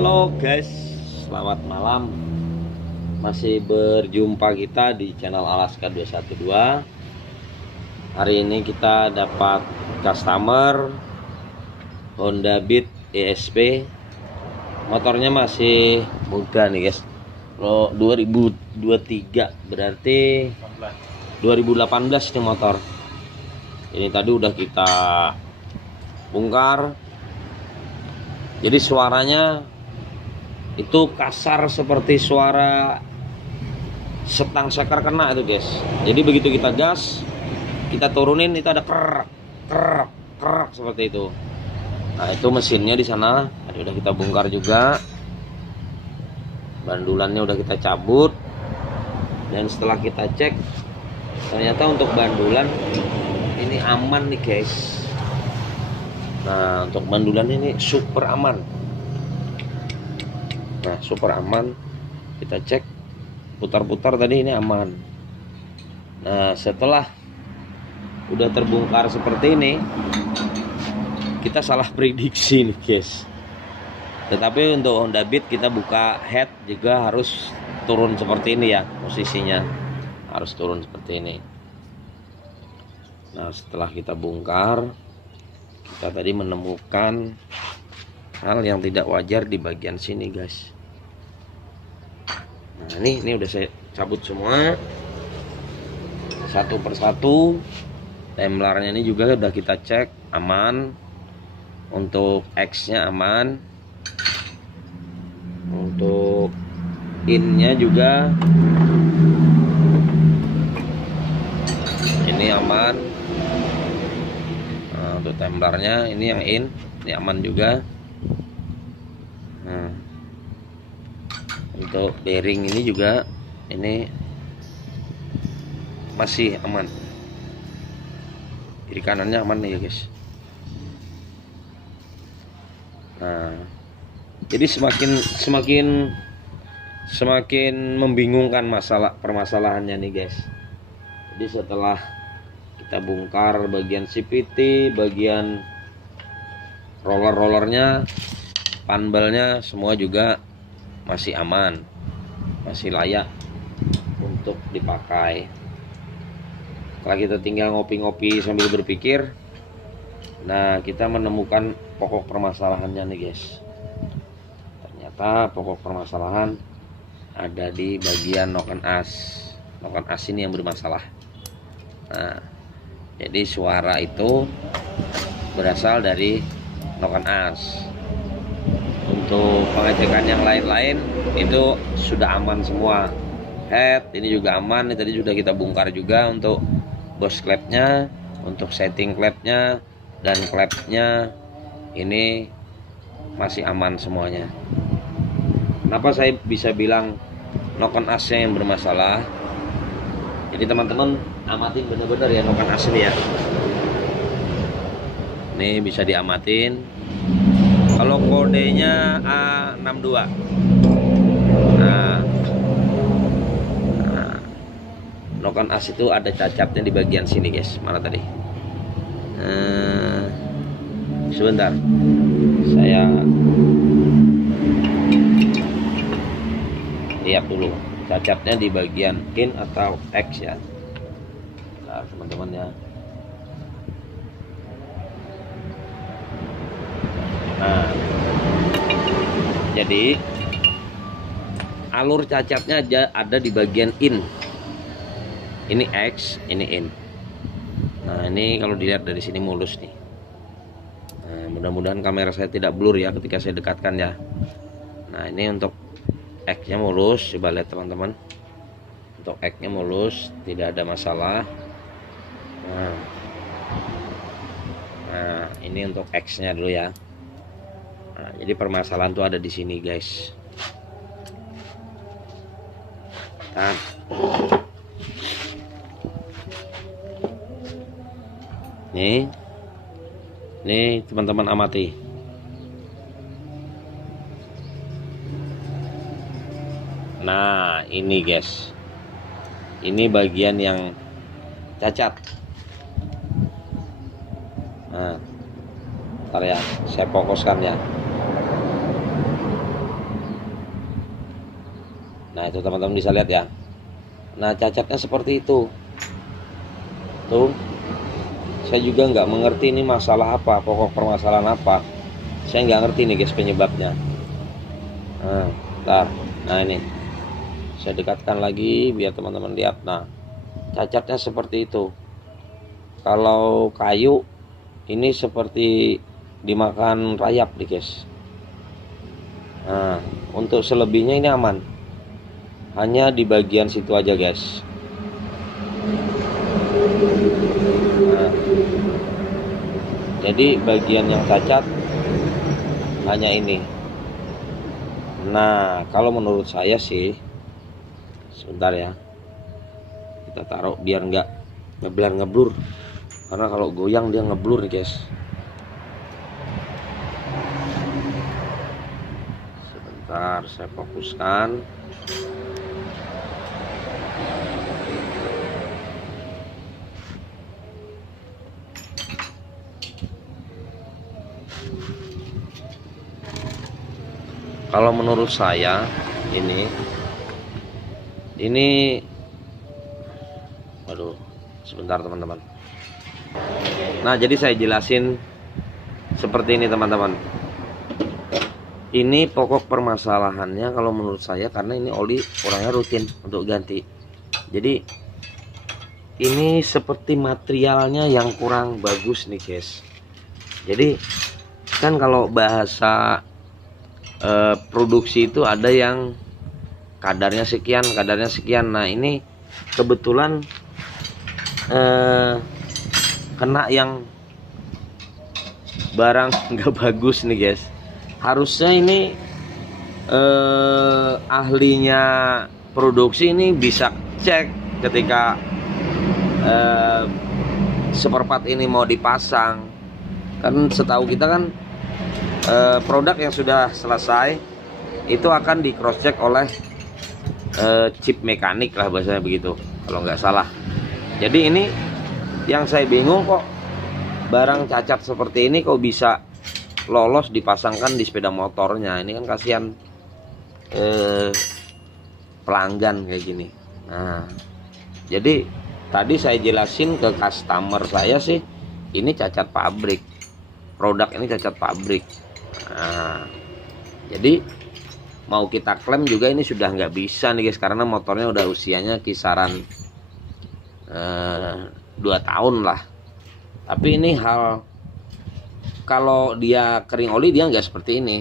Halo guys, selamat malam. Masih berjumpa kita di channel Alaska 212. Hari ini kita dapat customer Honda Beat ESP. Motornya masih muda nih guys. Kalau 2023 berarti 2018 nih motor. Ini tadi udah kita bongkar. Jadi suaranya itu kasar seperti suara setang seker kena itu guys. Jadi begitu kita gas, kita turunin itu ada kerak kerak kerak seperti itu. Nah itu mesinnya di sana. Tadi udah kita bongkar juga. Bandulannya udah kita cabut. Dan setelah kita cek, ternyata untuk bandulan ini aman nih guys. Nah untuk bandulan ini super aman. Nah super aman. Kita cek putar-putar tadi ini aman. Nah setelah udah terbongkar seperti ini, kita salah prediksi nih guys. Tetapi untuk Honda Beat kita buka head juga harus turun seperti ini ya. Posisinya harus turun seperti ini. Nah setelah kita bongkar, kita tadi menemukan hal yang tidak wajar di bagian sini guys. Nah ini udah saya cabut semua satu persatu. Templarnya ini juga udah kita cek aman. Untuk X nya aman. Untuk in-nya juga ini aman. Nah, untuk templarnya ini yang in, ini aman juga. Nah, untuk bearing ini juga ini masih aman. Kiri kanannya aman nih ya guys. Nah, jadi semakin membingungkan permasalahannya nih guys. Jadi setelah kita bongkar bagian CVT, bagian rollernya, panbelnya semua juga masih aman, masih layak untuk dipakai. Kalau kita tinggal ngopi-ngopi sambil berpikir, nah kita menemukan pokok permasalahannya nih guys. Ternyata pokok permasalahan ada di bagian noken as. Noken as ini yang bermasalah. Nah, jadi suara itu berasal dari noken as. Untuk pengecekan yang lain-lain itu sudah aman semua. Head ini juga aman. Ini tadi sudah kita bongkar juga untuk bos klepnya, untuk setting klepnya dan klepnya ini masih aman semuanya. Kenapa saya bisa bilang noken asnya yang bermasalah? Jadi teman-teman amatin bener-bener ya noken as ini ya. Ini bisa diamatin. Kalau kodenya A62. Nah, noken as itu ada cacatnya di bagian sini guys. Mana tadi? Sebentar. Saya lihat dulu cacatnya di bagian in atau X ya. Nah teman-teman ya. Nah jadi alur cacatnya ada di bagian in. Ini X, ini in. Nah ini kalau dilihat dari sini mulus nih. Nah mudah-mudahan kamera saya tidak blur ya ketika saya dekatkan ya. Nah ini untuk X nya mulus, coba lihat teman-teman. Untuk X nya mulus, tidak ada masalah. Nah ini untuk X nya dulu ya. Nah, jadi permasalahan tuh ada di sini guys. Nah Nih teman-teman amati. Nah ini guys, ini bagian yang cacat. Nah, ntar ya, saya fokuskan ya. Nah itu teman-teman bisa lihat ya. Nah cacatnya seperti itu. Tuh, saya juga nggak mengerti ini masalah apa, pokok permasalahan apa. Saya nggak ngerti nih guys penyebabnya. Nah, bentar. Nah ini, saya dekatkan lagi biar teman-teman lihat. Nah, cacatnya seperti itu. Kalau kayu, ini seperti dimakan rayap nih guys. Nah, untuk selebihnya ini aman. Hanya di bagian situ aja guys. Nah, jadi bagian yang cacat hanya ini. Nah kalau menurut saya sih, sebentar ya, kita taruh biar nggak ngeblur, karena kalau goyang dia ngeblur nih guys. Sebentar saya fokuskan. Kalau menurut saya ini waduh, sebentar teman-teman. Nah jadi saya jelasin seperti ini teman-teman. Ini pokok permasalahannya kalau menurut saya, karena ini oli orangnya rutin untuk ganti. Jadi ini seperti materialnya yang kurang bagus nih guys. Jadi kan kalau bahasa produksi itu ada yang kadarnya sekian, kadarnya sekian. Nah ini kebetulan kena yang barang nggak bagus nih guys. Harusnya ini ahlinya produksi ini bisa cek ketika seperempat ini mau dipasang. Kan setahu kita kan produk yang sudah selesai itu akan di cross check oleh chip mekanik lah bahasanya begitu kalau nggak salah. Jadi ini yang saya bingung, kok barang cacat seperti ini kok bisa lolos dipasangkan di sepeda motornya. Ini kan kasihan pelanggan kayak gini. Nah jadi tadi saya jelasin ke customer saya sih, ini cacat pabrik, produk ini cacat pabrik. Nah, jadi mau kita klaim juga ini sudah nggak bisa nih guys, karena motornya udah usianya kisaran 2 tahun lah. Tapi ini hal, kalau dia kering oli dia nggak seperti ini.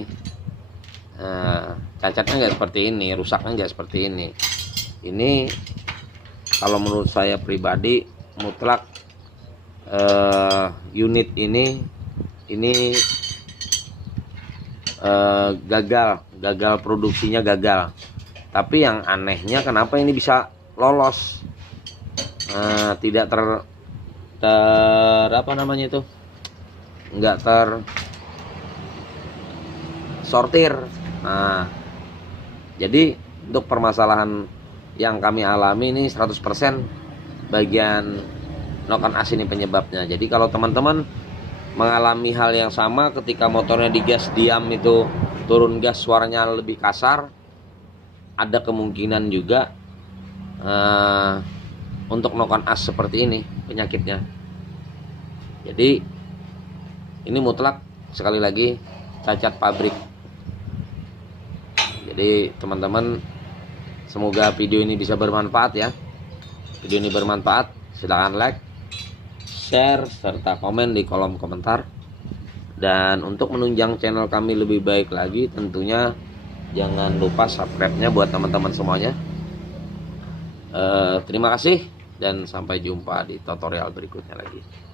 Cacatnya nggak seperti ini, rusaknya nggak seperti ini. Ini kalau menurut saya pribadi mutlak unit ini gagal produksinya, gagal. Tapi yang anehnya kenapa ini bisa lolos, tidak ter apa namanya itu, nggak ter sortir. Nah jadi untuk permasalahan yang kami alami ini 100% bagian noken as ini penyebabnya. Jadi kalau teman-teman mengalami hal yang sama ketika motornya digas diam itu turun gas suaranya lebih kasar, ada kemungkinan juga untuk noken as seperti ini penyakitnya. Jadi ini mutlak sekali lagi cacat pabrik. Jadi teman-teman, semoga video ini bisa bermanfaat ya. Video ini bermanfaat, silahkan like, share, serta komen di kolom komentar. Dan untuk menunjang channel kami lebih baik lagi, tentunya jangan lupa subscribe-nya buat teman-teman semuanya. Terima kasih dan sampai jumpa di tutorial berikutnya lagi.